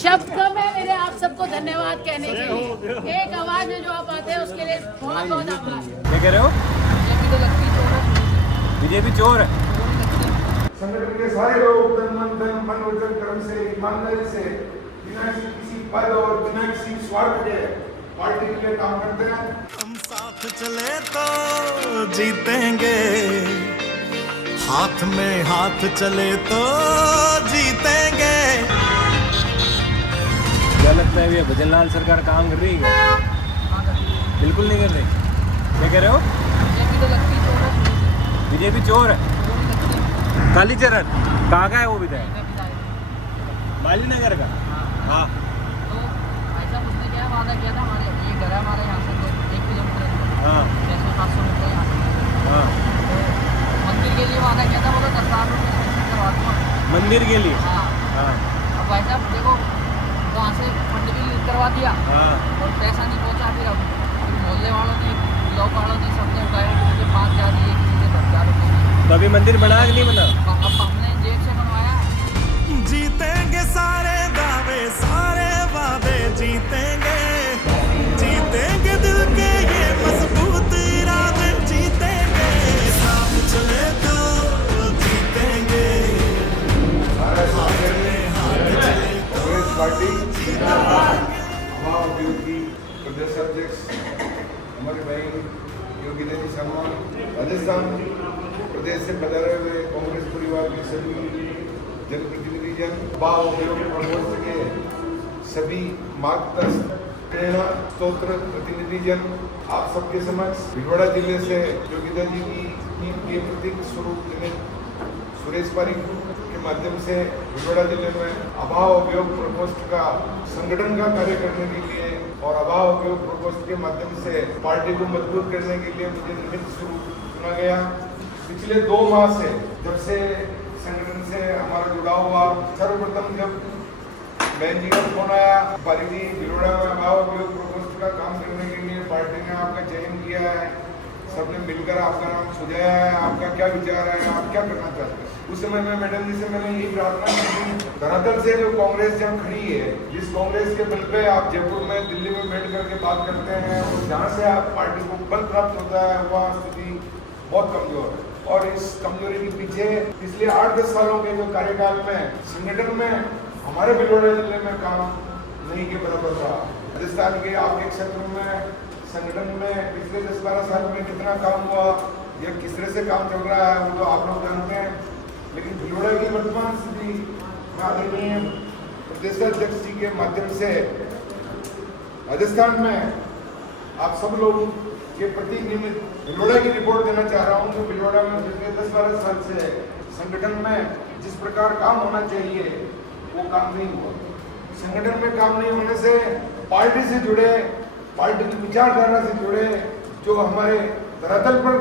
शब्द कम है मेरे आप सबको धन्यवाद कहने के लिए। एक आवाज में जो आप आते हैं उसके लिए बहुत बहुत आभार। क्या कह रहे हो? बीजेपी चोर है। संगठन के सारे लोग तन मन वचन कर्म से ईमानदारी से बिना किसी पद और बिना किसी स्वार्थ के पार्टी के लिए काम करते हैं। हम साथ चले तो जीतेंगे, हाथ में हाथ चले तो जीतेंगे। क्या लगता है भैया भजनलाल सरकार काम कर रही है क्या? बिल्कुल नहीं कर रही। क्या कह रहे हो? बीजेपी चोर है। कालीचरण कहाँ का है वो विधायक? माली नगर का। हाँ तो ऐसा उसने क्या वादा किया था, हमारे ये घर है हमारे यहाँ से 1 किलोमीटर, हाँ 600-700 मीटर यहाँ से। हाँ। तो मंदिर के लिए वादा किया था, बोला 10 लाख रुपये सेंक्शन करवा दूँगा मंदिर के लिए। हाँ। हाँ अब भाई साहब देखो, वहाँ से फंड भी करवा दिया हाँ और पैसा नहीं पहुँचा। फिर अब मोहल्ले वालों ने, ब्लॉक वालों ने सबने उठाया, किसी से 5,000 दिए, किसी से 10,000 रुपये। तो अभी मंदिर बना कि नहीं बना? अब हमने जेब से बनवाया। जीतेंगे सारे दावे सारे वादे जीतेंगे, जीतेंगे दिल के ये मजबूत इरादे जीतेंगे। साथ चले तो जीतेंगे, हाथ में हाथ चले तो कांग्रेस पार्टी महाउद्योग की प्रदेश अध्यक्ष हमारे भाई योगेंद्र जी शर्मा, राजस्थान प्रदेश से पधारे हुए कांग्रेस परिवार के सभी जनप्रतिनिधि जन, महाउद्योग प्रकोष्ठ के सभी मार्गदर्शक प्रेरणा स्तोत्र प्रतिनिधि जन, आप सबके समक्ष भिलवाड़ा जिले से योगेंद्र जी की टीम के प्रतीक स्वरूप सुरेश पारिक के माध्यम से भिलवाड़ा जिले में अभाव उपयोग प्रकोष्ठ का संगठन का कार्य करने के लिए और अभाव उपयोग प्रकोष्ठ के माध्यम से पार्टी को मजबूत करने के लिए मुझे निमित्त स्वरूप चुना गया। पिछले 2 माह से जब से संगठन से हमारा जुड़ाव हुआ, सर्वप्रथम जब बहन जी का फोन आया, पारिक जी भिलवाड़ा में अभाव उपयोग प्रकोष्ठ का काम करने के लिए पार्टी ने आपका चयन किया है, सबने मिलकर आपका नाम सुझाया है, आपका क्या विचार है, आप क्या करना चाहते हैं। उस समय में मैडम जी से मैंने यही प्रार्थना की, धरातल से जो कांग्रेस जब खड़ी है, जिस कांग्रेस के बल पे आप जयपुर में दिल्ली में बैठ करके बात करते हैं और जहाँ से आप पार्टी को बल प्राप्त होता है, वह स्थिति बहुत कमजोर है। और इस कमजोरी के पीछे पिछले 8-10 सालों के जो कार्यकाल में संगठन में हमारे भिलवाड़ा जिले में काम नहीं के बराबर रहा। राजस्थान के आपके क्षेत्र में संगठन में पिछले 10-12 साल में कितना काम हुआ या किस तरह से काम चल रहा है वो तो आप लोग जानते हैं, लेकिन भिलवाड़ा की वर्तमान स्थिति आदरणीय प्रदेशाध्यक्ष जी के माध्यम से राजस्थान में आप सब लोगों के प्रति नियमित भिलवाड़ा की रिपोर्ट देना चाह रहा हूँ कि भिलवाड़ा में पिछले 10-12 साल से संगठन में जिस प्रकार काम होना चाहिए वो काम नहीं हुआ। संगठन में काम नहीं होने से पार्टी से जुड़े, पार्टी की विचारधारा से जुड़े जो हमारे धरातल पर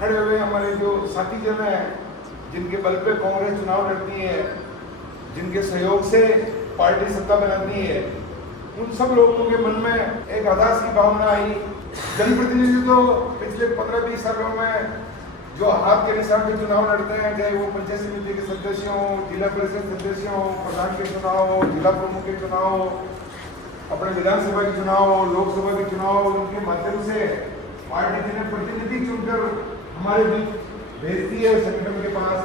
खड़े हुए हमारे जो साथी जन हैं, जिनके बल पे कांग्रेस चुनाव लड़ती है, जिनके सहयोग से पार्टी सत्ता बनाती है, उन सब लोगों के मन में एक हताश की भावना आई। जनप्रतिनिधि तो पिछले 15-20 सालों में जो हाथ के निशान पे चुनाव लड़ते हैं, चाहे वो पंचायत समिति के सदस्य हो, जिला परिषद सदस्य हो, प्रधान के चुनाव हो, जिला प्रमुख के चुनाव हो, अपने विधानसभा के चुनाव हो, लोकसभा के चुनाव हो, उनके माध्यम से पार्टी जिन्हें प्रतिनिधि चुनकर हमारे बीच भेजती है संगठन के पास।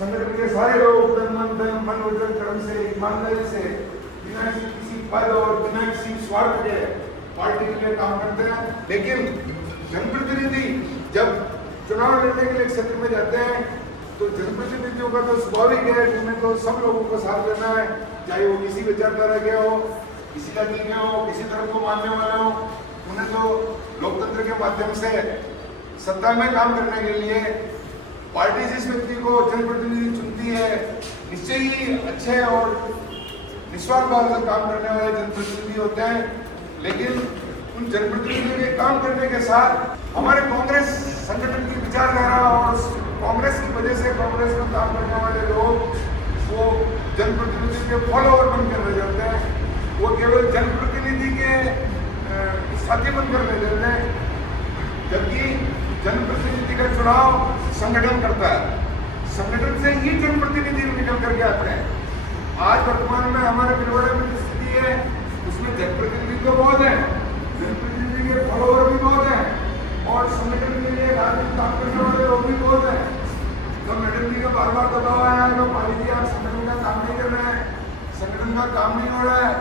संगठन के सारे लोग तन मन वचन कर्म से ईमानदारी से बिना किसी पद और बिना किसी स्वार्थ के पार्टी के लिए काम करते हैं। लेकिन जनप्रतिनिधि जब चुनाव लड़ने के लिए क्षेत्र में जाते हैं तो जनप्रतिनिधियों का तो स्वाभाविक है कि उन्हें तो सब लोगों को साथ देना है, चाहे वो किसी विचारधारा के हो, किसी जाति के हो, किसी धर्म को मानने वाले हो। उन्हें तो लोकतंत्र के माध्यम से सत्ता में काम करने के लिए पार्टी जिस व्यक्ति को जनप्रतिनिधि चुनती है, निश्चय ही अच्छे और निस्वार्थ भाव से काम करने वाले जनप्रतिनिधि होते हैं। लेकिन उन जनप्रतिनिधियों के काम करने के साथ हमारे कांग्रेस संगठन की विचारधारा और कांग्रेस की वजह से कांग्रेस में काम करने वाले लोग वो जनप्रतिनिधि के फॉलोअर बनकर रह जाते हैं, वो केवल जनप्रतिनिधि के साथी बनकर रह जाते हैं, जबकि जनप्रतिनिधि का चुनाव संगठन करता है, संगठन से ही जनप्रतिनिधि निकल करके आते हैं। आज वर्तमान में हमारे भीलवाड़ा में जो स्थिति है उसमें जनप्रतिनिधि तो बहुत है, जनप्रतिनिधि के फॉलोअर भी बहुत है और संगठन के लिए राजनीतिक काम करने वाले लोग भी बहुत है। तो मैडम जी का बार बार दबाव आया है, पाली जी आप संगठन का काम नहीं कर रहे हैं, संगठन का काम नहीं हो रहा है,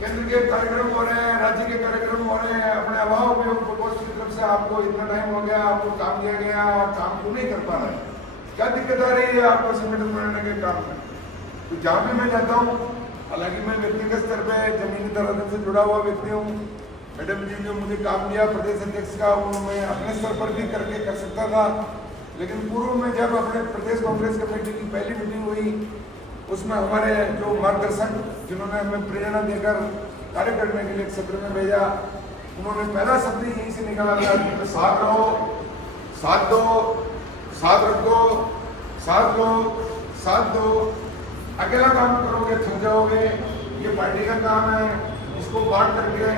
केंद्र के कार्यक्रम हो रहे हैं, राज्य के कार्यक्रम हो रहे हैं, अपने अभाव उपयोग प्रकोष्ठ की तरफ से आपको इतना टाइम हो गया, आपको काम दिया गया और काम को नहीं कर पा रहे, क्या दिक्कत आ रही है आपको संगठन बनाने के काम में? तो जहाँ भी मैं जाता हूँ, हालांकि मैं व्यक्तिगत स्तर पे जमीनी तराजू से जुड़ा हुआ व्यक्ति हूँ, मैडम जी ने मुझे काम दिया प्रदेश अध्यक्ष का, वो मैं अपने स्तर पर भी करके कर सकता था, लेकिन पूर्व में जब अपने प्रदेश कांग्रेस कमेटी की पहली मीटिंग हुई उसमें हमारे जो मार्गदर्शक जिन्होंने हमें प्रेरणा देकर कार्य करने के लिए एक सत्र में भेजा, उन्होंने पहला शब्द यहीं से निकाला था कि साथ रहो, साथ दो, साथ रखो, साथ लो, साथ दो, अकेला काम करोगे थक जाओगे, ये पार्टी का काम है, इसको बांट करके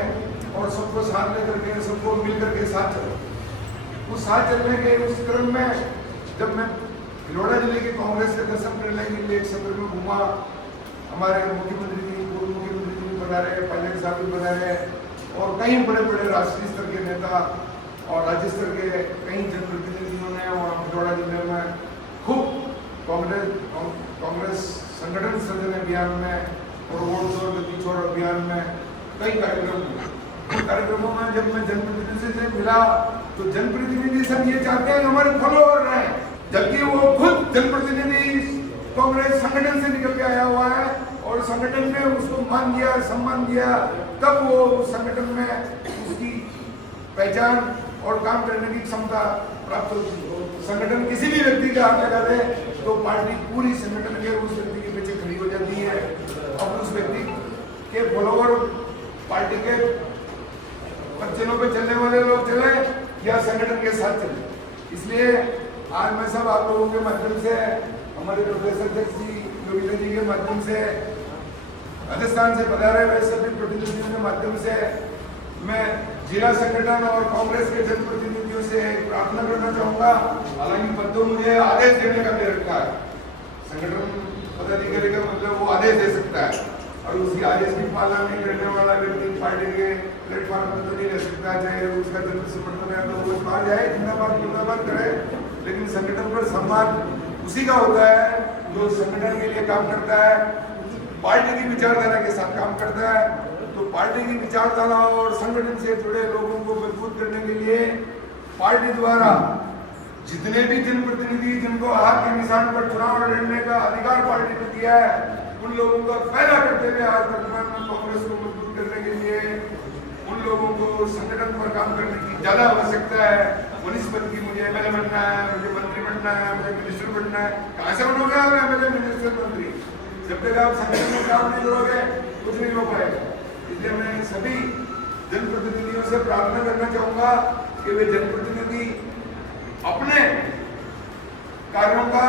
और सबको साथ लेकर के सबको मिल करके साथ चलो। उस साथ चलने के उस क्रम में जब मैं भीलवाड़ा जिले के कांग्रेस के दर्शन करने के लिए एक सत्र में घूमा, हमारे मुख्यमंत्री जी, पूर्व मुख्यमंत्री जी बना रहे, पायलट साहब भी बना रहे और कई बड़े बड़े राष्ट्रीय स्तर के नेता और राज्य स्तर के कई जनप्रतिनिधियों ने और भीलवाड़ा जिले में खूब कांग्रेस संगठन सृजन अभियान में और वोट छोड़ गति छोड़ अभियान में कई कार्यक्रम हुए। कार्यक्रमों में जब मैं जनप्रतिनिधि से मिला तो जनप्रतिनिधि सब ये चाहते हैं हमारे फॉलोअर रहे, जबकि वो खुद जनप्रतिनिधि कांग्रेस संगठन से निकल के आया हुआ है और संगठन ने उसको मान दिया, सम्मान दिया, तब वो संगठन में उसकी पहचान और काम करने की क्षमता प्राप्त होती है। संगठन किसी भी व्यक्ति का हाथ लगा दे तो पार्टी पूरी संगठन के उस व्यक्ति के पीछे खड़ी हो जाती है और उस व्यक्ति के फॉलोअर पार्टी के पच्चनों पे चलने वाले लोग चले या संगठन के साथ चले। इसलिए आज मैं सब आप लोगों के माध्यम से, हमारे प्रदेश अध्यक्ष जी योगिता जी के माध्यम से, राजस्थान से पधारे हुए सभी प्रतिनिधियों के माध्यम से मैं जिला संगठन और कांग्रेस के जनप्रतिनिधियों से प्रार्थना करना चाहूंगा। हालांकि पद तो मुझे आदेश देने का दे रखा है, संगठन पदाधिकारी का मतलब वो आदेश दे सकता है और उसी आदेश की पालना नहीं करने वाला व्यक्ति पार्टी के प्लेटफॉर्म पर तो नहीं रह सकता, चाहे उसका जन समर्थन है तो वो कहा जाए जिंदाबाद करे, लेकिन संगठन पर सम्मान उसी का होता है जो संगठन के लिए काम करता है, पार्टी की विचारधारा के साथ काम करता है। तो पार्टी की विचारधारा और संगठन से जुड़े लोगों को मजबूत करने के लिए पार्टी द्वारा जितने भी जनप्रतिनिधि जिनको हाथ के निशान पर चुनाव लड़ने का अधिकार पार्टी ने दिया है, उन लोगों का पहला कर्तव्य आज वर्तमान में कांग्रेस को मजबूत करने के लिए उन लोगों को संगठन पर काम करने की ज्यादा आवश्यकता है। मुनिसिपल की मुझे एमएलए बनना है, मुझे मंत्री बनना है, मुझे मिनिस्टर बनना है, कहाँ से बनोगे आप एमएलए मिनिस्टर मंत्री? जब तक आप संगठन में काम नहीं करोगे कुछ नहीं हो पाएगा। इसलिए मैं सभी जनप्रतिनिधियों से प्रार्थना करना चाहूंगा कि वे जनप्रतिनिधि अपने कार्यों का,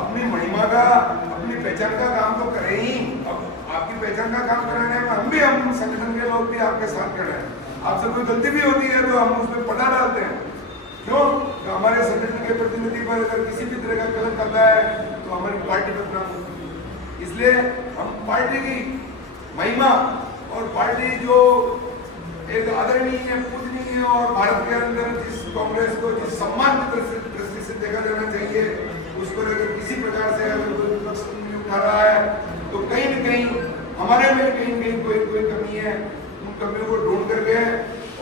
अपनी महिमा का, अपनी पहचान का काम तो करें ही। अब आपकी पहचान का काम कराने में हम संगठन के लोग भी आपके साथ खड़े हैं। आपसे कोई गलती भी होती है तो हम उसमें पटा डालते हैं, क्यों? तो हमारे संगठन के प्रतिनिधि पर अगर किसी भी तरह का गलत करता है तो हमारी पार्टी बदनाम होती है। इसलिए हम पार्टी की महिमा और पार्टी जो एक आदरणीय, पूजनीय और भारत के अंदर जिस कांग्रेस को जिस सम्मान की दृष्टि से देखा जाना चाहिए, उस पर अगर किसी प्रकार से अगर कोई विपक्ष नहीं उठा रहा है तो कहीं न कहीं हमारे में कहीं न कहीं कोई कमी है। उन कमियों को ढूंढ करके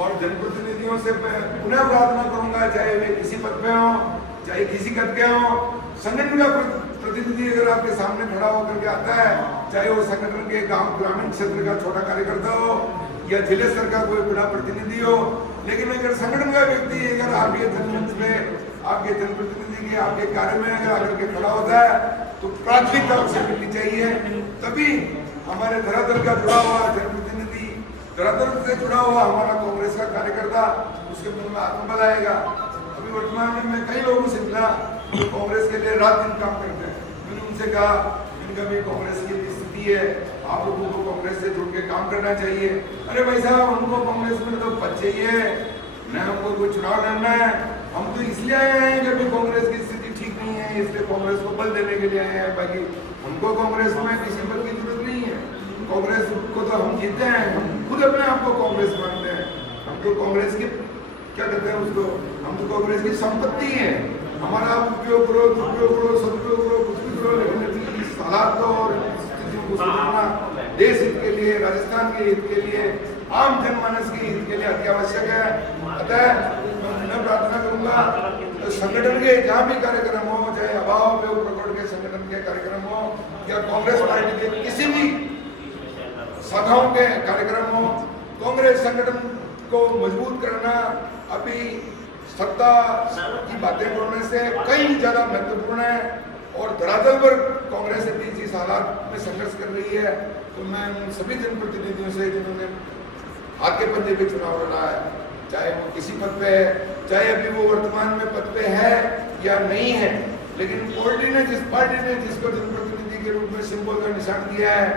और जनप्रतिनिधियों से पुनः प्रार्थना करूंगा, चाहे वे किसी पद पे हो, चाहे किसी कद के हो, संगठन का प्रतिनिधि अगर आपके सामने खड़ा होकर के आता है, चाहे वो संगठन के गांव ग्रामीण क्षेत्र का छोटा कार्यकर्ता हो या जिले स्तर का कोई बड़ा प्रतिनिधि हो, लेकिन अगर संगठन का व्यक्ति अगर आपके जनमंच में, आपके जनप्रतिनिधि के आपके कार्य में अगर आकर के खड़ा होता है तो प्राथमिकता उसे मिलनी चाहिए। तभी हमारे धरातल का जुड़ा हुआ जनप्रतिनिधि, धरातल से जुड़ा हुआ हमारा कांग्रेस का कार्यकर्ता, उसके मन में आत्मबल आएगा। अभी वर्तमान में मैं कई लोगों से मिला जो कांग्रेस के लिए रात दिन काम करते हैं। मैंने उनसे कहा इनका भी कांग्रेस की स्थिति है, आप लोगों को कांग्रेस से जुड़ के काम करना चाहिए। अरे भाई साहब, हमको कांग्रेस में तो पद चाहिए, न हमको कोई चुनाव लड़ना है, हम तो इसलिए आए हैं कि अभी कांग्रेस की स्थिति ठीक नहीं है, इसलिए कांग्रेस को बल देने के लिए आए हैं। बाकी हमको कांग्रेस में किसी पद की जरूरत नहीं है। कांग्रेस को तो हम जीते हैं, हम खुद अपने आप को कांग्रेस मानते हैं। हम तो कांग्रेस की क्या कहते हैं उसको, हम तो कांग्रेस की संपत्ति है। हमारा उपयोग करो, दुरुपयोग करो, सदुपयोग करो, कुछ भी करो, लेकिन इस हालात और स्थितियों को सुधारना देश हित के लिए, राजस्थान के हित के लिए, आम जनमानस के हित के लिए अत्यावश्यक है। अतः मैं प्रार्थना करूंगा संगठन के जहाँ भी कार्यक्रम हो, चाहे अभाव उपयोग प्रकट के संगठन के कार्यक्रम हो या कांग्रेस पार्टी के किसी भी शाखाओं के कार्यक्रम हो, कांग्रेस संगठन को मजबूत करना अभी सत्ता की बातें करने से कई ज्यादा महत्वपूर्ण है। और धरातल पर कांग्रेस अभी जिस हालात में संघर्ष कर रही है, तो मैं उन सभी जनप्रतिनिधियों से जिन्होंने हाथ के पंजे पे चुनाव लड़ा है, चाहे वो किसी पद पे है, चाहे अभी वो वर्तमान में पद पे है या नहीं है, लेकिन पार्टी ने जिसको जनप्रतिनिधि के रूप में सिंबल का निशान दिया है,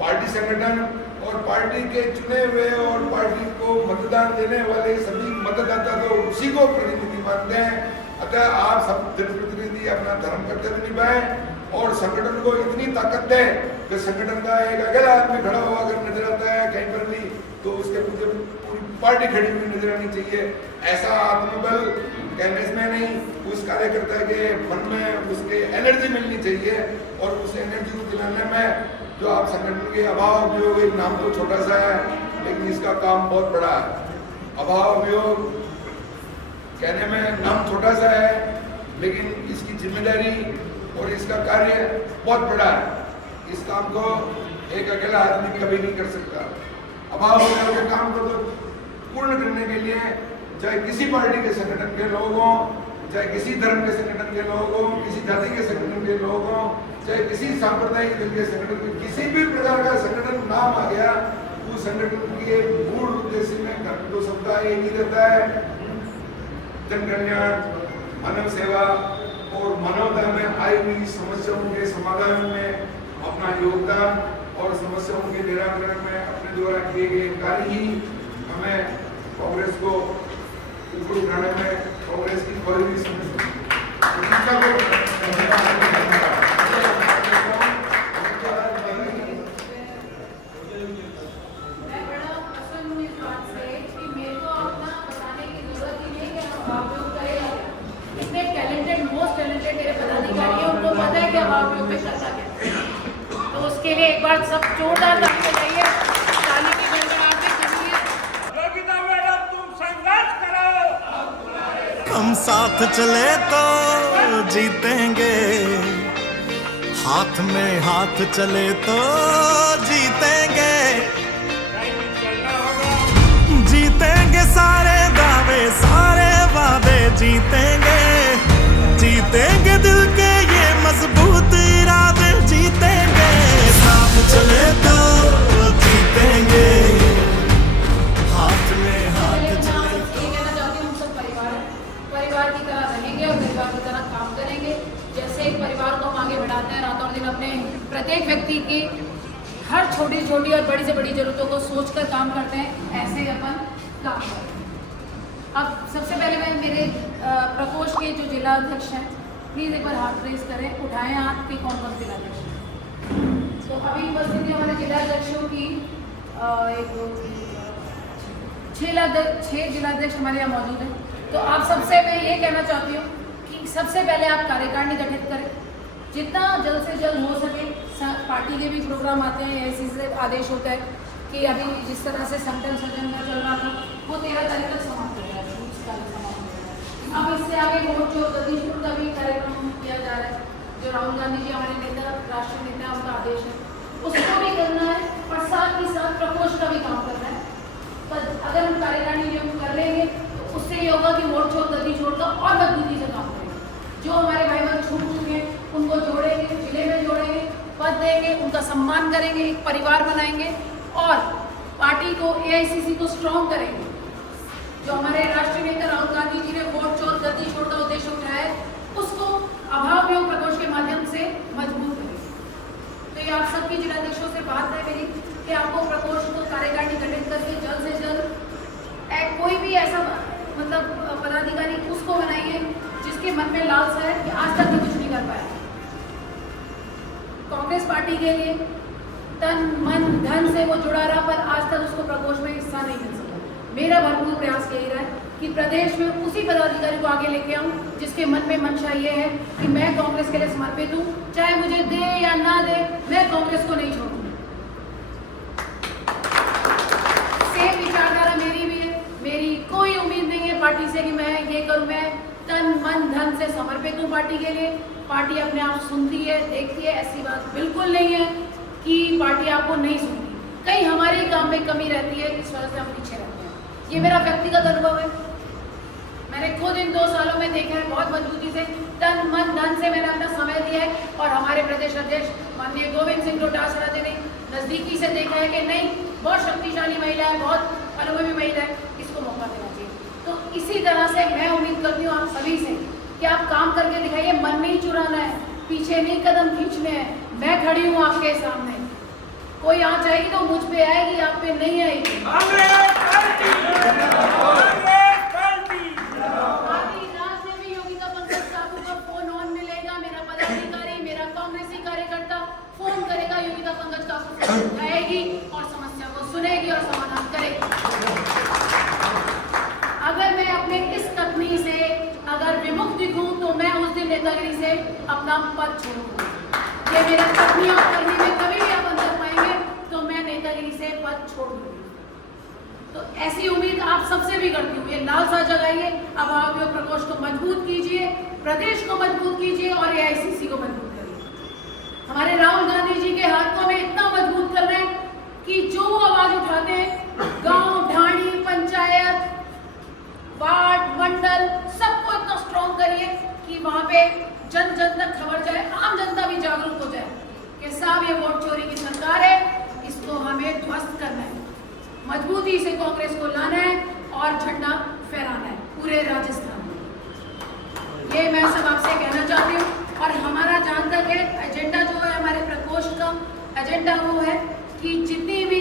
पार्टी संगठन और पार्टी के चुने हुए और पार्टी को मतदान देने वाले सभी मतदाता तो उसी को प्रतिनिधि मानते हैं। अतः आप सब जनप्रतिनिधि अपना धर्म कर्तव्य निभाएं और संगठन को इतनी ताकत दें कि संगठन का एक अकेला आदमी खड़ा हुआ अगर नजर आता है कहीं पर भी, तो उसके पीछे पूरी पार्टी खड़ी हुई नजर आनी चाहिए। ऐसा आत्मबल कांग्रेस में नहीं, उस कार्यकर्ता के मन में उसके एनर्जी मिलनी चाहिए। और उस एनर्जी को दिलाने में जो आप संगठन के अभाव अभियोग, एक नाम तो छोटा सा है लेकिन इसका काम बहुत बड़ा है। अभाव अभियोग कहने में नाम छोटा सा है, लेकिन इसकी जिम्मेदारी और इसका कार्य बहुत बड़ा है। इस काम को एक अकेला आदमी कभी नहीं कर सकता। अभाव अभियोग के काम को तो पूर्ण करने के लिए चाहे किसी पार्टी के संगठन के लोग हों, चाहे किसी धर्म के संगठन के लोग हों, किसी जाति के संगठन के लोग हों, चाहे किसी सांप्रदायिक दल के संगठन के, किसी भी प्रकार का संगठन नाम आ गया, उस संगठन के मूल उद्देश्य में दो शब्द एक ही रहता है, जन कल्याण, मानव सेवा और मानवता में आई हुई समस्याओं के समाधान में अपना योगदान और समस्याओं के निराकरण में अपने द्वारा किए गए कार्य ही हमें कांग्रेस को ऊपर उठाने में, कांग्रेस की खोई हुई समस्या तो उसके लिए एक बार सब जोरदार ताली बजाइए। ताली की गड़गड़ाहट भी जरूरी है। योगिता मैडम तुम संघर्ष करो, हम साथ चले तो जीतेंगे, हाथ में हाथ चले तो जीतेंगे, जीतेंगे सारे दावे सारे वादे, जीतेंगे जीतेंगे दिल के ये मजबूत इरादे, जीतेंगे साथ चले तो जीतेंगे, हाथ में हाथ चले तो। ये कहना चाहती हूँ, हम सब परिवार की तरह रहेंगे और परिवार की तरह काम करेंगे। जैसे एक परिवार को हम आगे बढ़ाते हैं, रातों दिन अपने प्रत्येक व्यक्ति की हर छोटी छोटी और बड़ी से बड़ी जरूरतों को सोचकर काम करते हैं, ऐसे ही अपन काम करें। अब सबसे पहले मैं मेरे प्रकोष्ठ के जो जिला अध्यक्ष हैं, प्लीज़ एक बार हाथ रेस करें, उठाएं हाथ कि कौन कौन जिला अध्यक्ष हैं। तो अभी उपस्थित है हमारे जिला अध्यक्षों की 6 जिला अध्यक्ष हमारे यहाँ मौजूद हैं। तो आप सबसे मैं ये कहना चाहती हूँ कि सबसे पहले आप कार्यकारिणी गठित करें, जितना जल्द से जल्द हो सके। पार्टी के भी प्रोग्राम आते हैं, ऐसे से आदेश होता है कि अभी जिस तरह से संगठन सजन में चल रहा था वो 13 तारीख तक समाप्त हो जाएगा। अब इससे आगे वोट जो गतिशील का भी कार्यक्रम किया जा रहा है, जो राहुल गांधी जी हमारे नेता, राष्ट्रीय नेता, उनका आदेश है, उसको भी करना है और साथ ही साथ प्रकोष्ठ का भी काम करना है। पर अगर हम कार्यकारिणी जो कर लेंगे तो उससे ये होगा कि वोट छोड़ गति छोड़ का और मजबूती से काम करेंगे। जो हमारे भाई बहन छूट चुके हैं उनको जोड़ेंगे, जिले में जोड़ेंगे, पद देंगे, उनका सम्मान करेंगे, एक परिवार बनाएंगे और पार्टी को, AICC को स्ट्रॉन्ग करेंगे। जो हमारे राष्ट्रीय नेता राहुल गांधी जी ने वोट चोर गति छोड़ का उद्देश्य उठाया है, उसको अभाव योग प्रकोष्ठ के माध्यम से मजबूत करेंगे। तो ये आप सबकी जिलाध्यक्षों से बात है मेरी कि आपको प्रकोष्ठ को कार्यकारिणी गठित करके जल्द से जल्द कोई भी ऐसा मतलब पदाधिकारी उसको बनाइए जिसके मन में लालसा है कि आज तक भी कुछ नहीं कर पाया। कांग्रेस पार्टी के लिए तन मन धन से वो जुड़ा रहा, पर आज तक उसको प्रकोष्ठ में हिस्सा नहीं मिल सका। मेरा भरपूर प्रयास यही रहा है कि प्रदेश में उसी पदाधिकारी को आगे लेके आऊं जिसके मन में मंशा ये है कि मैं कांग्रेस के लिए समर्पित हूं, चाहे मुझे दे या ना दे, मैं कांग्रेस को नहीं छोड़ूंगी। सेम विचारधारा मेरी भी है। मेरी कोई उम्मीद नहीं है पार्टी से कि मैं ये करूं। मैं तन मन धन से समर्पित हूं पार्टी के लिए। पार्टी अपने आप सुनती है, देखती है, ऐसी बात बिल्कुल नहीं है कि पार्टी आपको नहीं सुनती। कहीं हमारे काम में कमी रहती है, इस वजह से हम पीछे रहते हैं। ये मेरा व्यक्तिगत अनुभव है। मैंने खुद इन 2 सालों में देखा है, बहुत मजबूती से तन मन धन से मैंने अपना समय दिया है। और हमारे प्रदेश अध्यक्ष माननीय गोविंद सिंह डोटासरा जी ने नजदीकी से देखा है कि नहीं, बहुत शक्तिशाली महिला है, बहुत अनुभवी महिला है, इसको मौका देना चाहिए। तो इसी तरह से मैं उम्मीद करती हूँ आप सभी से कि आप काम करके दिखाइए। मन नहीं चुराना है, पीछे नहीं कदम खींचने हैं। मैं खड़ी हूँ आपके सामने। कोई आँच आएगी तो मुझ पे आएगी, आप पे नहीं आएगी। फोन करेगा, योगिता पंकज का उठाएगी और समस्या को सुनेगी और समाधान करेगी। अगर मैं अपने इस तकनीक से अगर विमुख दिखूं तो मैं उस दिन नेतागिरी से अपना पद छोड़ूंगा। ये मेरा तकनीक और करनी में कभी भी आप अंतर पाएंगे तो मैं नेतागिरी से पद छोड़ दूंगी। तो ऐसी उम्मीद आप सबसे भी करती हूँ। ये लालसा जगाइए, अभावियों प्रकोष्ठ को मजबूत कीजिए, प्रदेश को मजबूत कीजिए और AICC को मजबूत करिए। हमारे राहुल गांधी जी के हाथों में इतना मजबूत कर रहे हैं कि जो आवाज उठाते हैं, गांव, ढाणी, पंचायत, वार्ड, मंडल, सबको इतना स्ट्रॉन्ग करिए कि वहां पे जन जन तक खबर जाए, आम जनता भी जागरूक हो जाए कि साहब ये वोट चोरी की सरकार है, इसको हमें ध्वस्त करना है, मजबूती से कांग्रेस को लाना है और झंडा फहराना है पूरे राजस्थान में। ये मैं सब आपसे कहना चाहती हूँ। और हमारा जहाँ तक है एजेंडा जो है, हमारे प्रकोष्ठ का एजेंडा वो है कि जितनी भी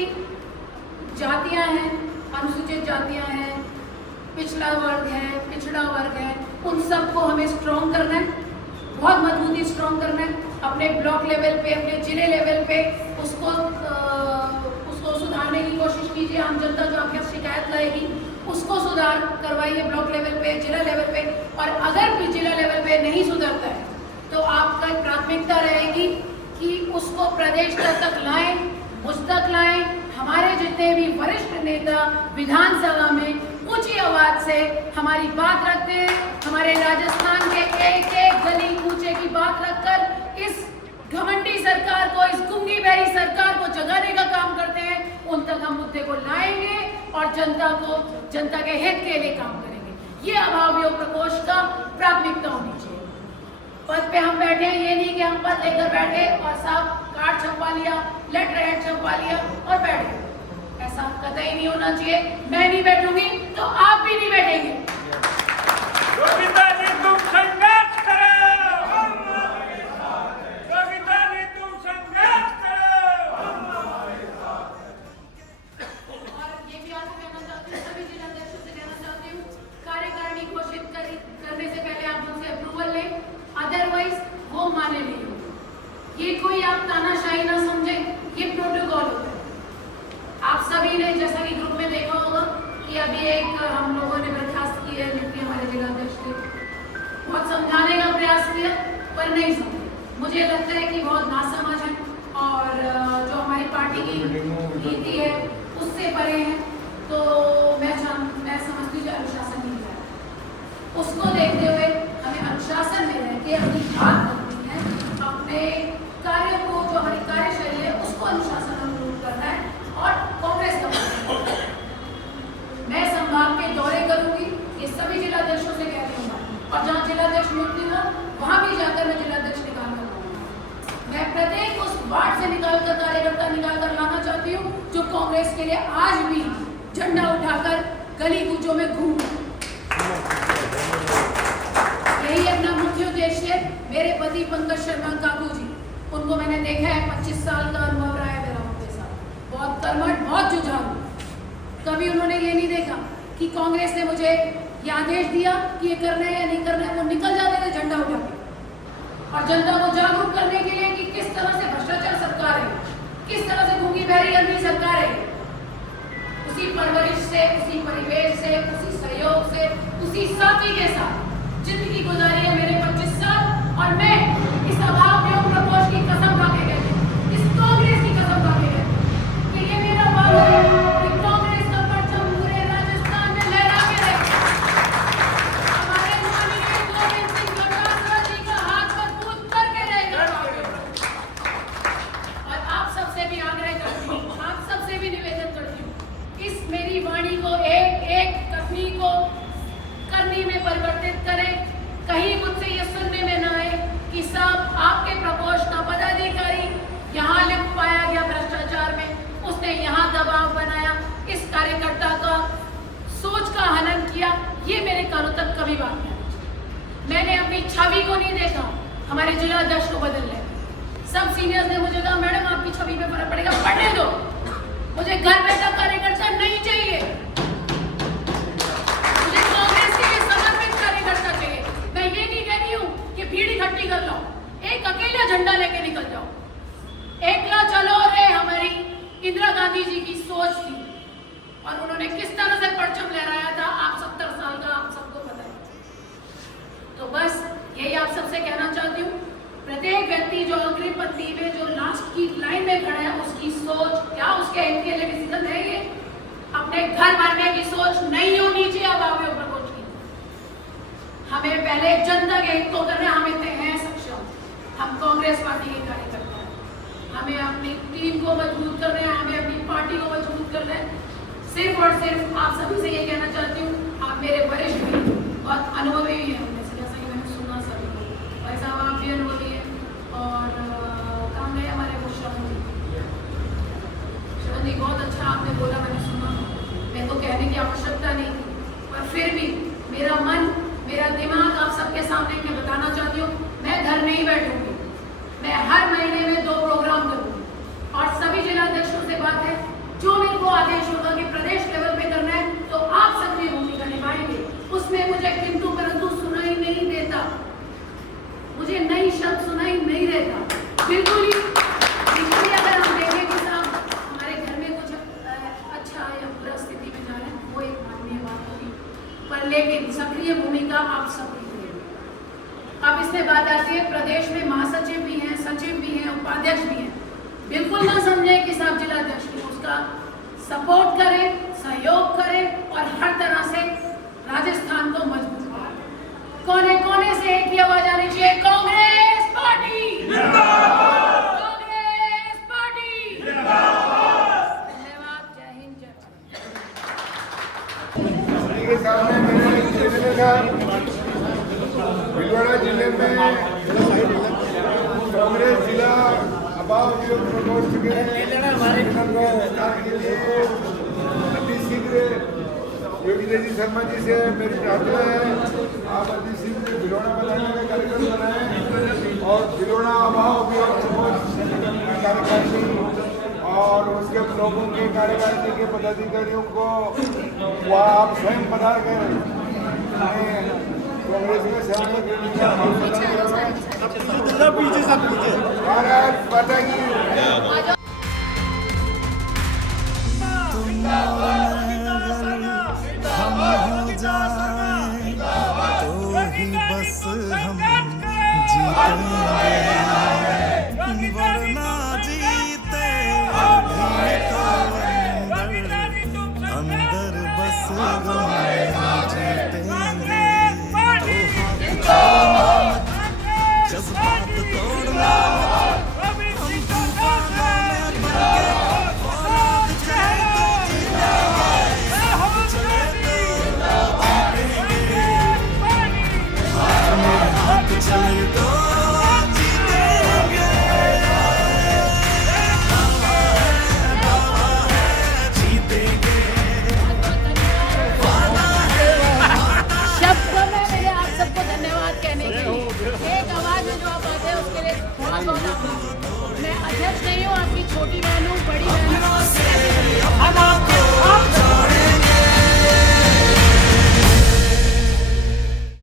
जातियाँ हैं, अनुसूचित जातियाँ हैं, पिछड़ा वर्ग है, पिछड़ा वर्ग है, उन सबको हमें स्ट्रॉन्ग करना है, बहुत मजबूती स्ट्रॉन्ग करना है। अपने ब्लॉक लेवल पे, अपने जिले लेवल पे उसको सुधारने की कोशिश कीजिए। आम जनता जो आपके शिकायत लाएगी उसको सुधार करवाइए ब्लॉक लेवल पे, जिला लेवल पे। और अगर भी जिला लेवल पे नहीं सुधरता है तो आपका प्राथमिकता रहेगी कि उसको प्रदेश स्तर तक लाएं, मुझ तक लाएं। हमारे जितने भी वरिष्ठ नेता विधानसभा में ऊंची आवाज से हमारी बात रखते हैं, हमारे राजस्थान के एक एक गली कूचे की बात रखकर इस घमंडी सरकार को, इस गुंगी बहरी सरकार को जगाने का काम करते हैं। उन तक हम मुद्दे को लाएंगे और जनता के हित के लिए काम करेंगे। ये अभावियों प्रकोष्ठ का प्राथमिकता होनी चाहिए। पद पे हम बैठे हैं, ये नहीं कि हम पद लेकर बैठे और साहब कार्ड छपवा लिया, लेटर हेड छपवा लिया और बैठ गए। ऐसा कतई नहीं होना चाहिए। मैं नहीं बैठूंगी तो आप भी नहीं बैठेंगे। योगिता जी तुम संघर्ष करो, योगिता जी तुम संघर्ष करो। और ये भी आपको कहना चाहती हूँ, सभी जिलाध्यक्षों से कहना चाहती हूँ, कार्यकारिणी घोषित करने से पहले आप उनसे अप्रूवल लें, अदरवाइज वो माने नहीं। ये कोई आप तानाशाही ना समझे, ये प्रोटोकॉल होता है। आप सभी ने जैसा कि ग्रुप में देखा होगा कि अभी एक हम लोगों ने बर्खास्त की है, जिनकी हमारे जिलाध्यक्ष ने बहुत समझाने का प्रयास किया पर नहीं समझे। मुझे लगता है कि बहुत नासमझ है और जो हमारी पार्टी की नीति है उससे परे है। तो मैं समझती हूँ अनुशासन नहीं है, उसको देखते हुए हमें अनुशासन में रह के अपनी बात करनी है, अपने कार्यों को, जो हमारी कार्यशैली है उसको अनुशासन अनुरूप करना है। और कांग्रेस का मैं संभाग के दौरे करूंगी, ये सभी जिलाध्यक्षों से कहती हूँ, और जहाँ जिलाध्यक्ष नियुक्ति हो वहाँ भी जाकर मैं जिलाध्यक्ष निकाल कर लाऊंगा। मैं प्रत्येक उस वार्ड से निकालकर कार्यकर्ता निकाल कर लाना चाहती हूँ जो कांग्रेस के लिए आज भी झंडा उठाकर गली कूचों में घूम। यही अपना मुख्य उद्देश्य है। मेरे पति पंकज शर्मा काकू जी, उनको मैंने देखा है, 25 साल का अनुभव रहा है मेरा उनके साथ, बहुत कर्मठ, बहुत जुझारू। कभी उन्होंने ये नहीं देखा कि कांग्रेस ने मुझे ये आदेश दिया कि ये करना है या नहीं करना है, वो निकल जाते थे झंडा उठा के। और जनता को जागरूक करने के लिए कि किस तरह से भ्रष्टाचार सरकार है, किस तरह से भूखी बहरी गंदी सरकार है। उसी परवरिश से, उसी परिवेश से, उसी सहयोग से, उसी साथी के साथ जिंदगी गुजारी है मेरे 25 साल। और मैं इस अभाव में प्रकोष्ठ की कसम खा के कहती हूँ, इस कांग्रेस की कसम खा के कहती हूँ कि ये मेरा वादा है कि कांग्रेस का परचम पूरे राजस्थान में लहरा के रहेगा। हमारे माननीय गोविंद सिंह डोटासरा जी का हाथ मजबूत करके रहेगा। और आप सबसे भी आग्रह करती हूँ, आप सबसे भी निवेदन करती हूँ, इस मेरी वाणी को एक एक कथनी को करनी में परिवर्तित करें। कहीं मुझसे ये सुनने में न आए कि साहब आपके प्रकोष्ठ का पदाधिकारी यहाँ लिप्त पाया गया भ्रष्टाचार में, उसने यहाँ दबाव बनाया, इस कार्यकर्ता का सोच का हनन किया। ये मेरे कानों तक कभी बात नहीं आई। मैंने अपनी छवि को नहीं देखा हमारे जिला अध्यक्ष को बदलने। सब सीनियर्स ने मुझे कहा मैडम आपकी छवि पे फर्क पड़ेगा, पढ़ने दो, मुझे घर बैठा कार्यकर्ता नहीं चाहिए, मुझे कांग्रेस के लिए समर्पित कार्यकर्ता चाहिए। मैं ये नहीं कह रही हूँ कि भीड़ इकट्ठी कर लो, एक अकेला झंडा लेके निकल जाओ, एकला चलो रे। हमारी इंदिरा गांधी जी की सोच थी और उन्होंने किस तरह से परचम लहराया था, आप 70 साल का आप सबको पता है। तो बस यही आप सबसे कहना चाहती हूँ, प्रत्येक व्यक्ति जो अग्रिम पंक्ति में, जो लास्ट की लाइन में खड़ा है, उसकी सोच क्या उसके हित के लिए डिसीजन है, ये अपने घर भरने की सोच नहीं होनी चाहिए। अब प्रकोष्ठ की हमें पहले जनता के हित को करना, हम इतने हैं सक्षम, हम कांग्रेस पार्टी के कार्यकर्ता हैं, हमें अपनी टीम को मजबूत करना है, हमें अपनी पार्टी को मजबूत करना है। सिर्फ और सिर्फ आप सभी से ये कहना चाहती हूँ, आप मेरे वरिष्ठ भी बहुत अनुभवी भी हैं, जैसा कि मैंने सुना सभी को, वैसा आप भी अनुभवी है। और काम है हमारे वो श्रवण जी, बहुत अच्छा आपने बोला, मैंने सुना, मेरे को कहने की आवश्यकता नहीं थी, पर फिर भी मेरा मन, मेरा दिमाग आप सबके सामने मैं बताना चाहती हूँ, मैं घर नहीं बैठूंगी, मैं हर महीने में 2 प्रोग्राम करूँगी। और सभी जिला अध्यक्षों से बात है, जो मेरे को आदेश होगा कि प्रदेश लेवल पे करना है तो आप सक्रिय भूमिका निभाएंगे, उसमें मुझे किंतु परंतु सुनाई नहीं देता, मुझे नई शब्द सुनाई नहीं देता बिल्कुल ही। इसलिए अगर हम देखें कि साहब हमारे घर में कुछ अच्छा या बुरा स्थिति में जा रहे हैं, वो एक माननीय बात होगी, पर लेकिन सक्रिय भूमिका आप सबकी होगी। अब इसमें बात आती है, प्रदेश में महासचिव भी हैं, सचिव भी हैं, उपाध्यक्ष भी हैं। बिल्कुल ना समझे कि साहब जिला अध्यक्ष को उसका सपोर्ट करें, सहयोग करें और हर तरह से राजस्थान को मजबूत करें। कोने कोने से एक ही आवाज आनी चाहिए, कांग्रेस पार्टी जिंदाबाद, कांग्रेस पार्टी जिंदाबाद। धन्यवाद, जय हिंद, जय भारत। के सामने भीलवाड़ा जिले में कांग्रेस जिला अभाव विरोध प्रकोष्ठ के विस्तार के लिए अति शीघ्र योगी शर्मा जी से मेरी प्रार्थना है, आप अति शीघ्र भीलवाड़ा बनाने का कार्यक्रम बनाएं और भीलवाड़ा अभाव विरोध प्रकोष्ठ कार्यकारिणी और उसके लोगों के कार्यकारिणी के पदाधिकारियों को वह आप स्वयं पधार कर कांग्रेस में सहयोग भारत माता की। हम हो जाएं तो ही बस हम जीतेंगे, वरना जीते भी तो अंदर बस गम जीतेंगे। जज्बात तोड़ना हम तूफानों में बन के औलाद चले तो जीतेंगे, जीतेंगे। शब्द में मेरे आप सबको धन्यवाद कहने के लिए, एक आवाज में जो आप आते हैं उसके लिए थोड़ा बहुत मैं अध्यक्ष नहीं हूँ, आपकी छोटी बहन हूँ, बड़ी बहन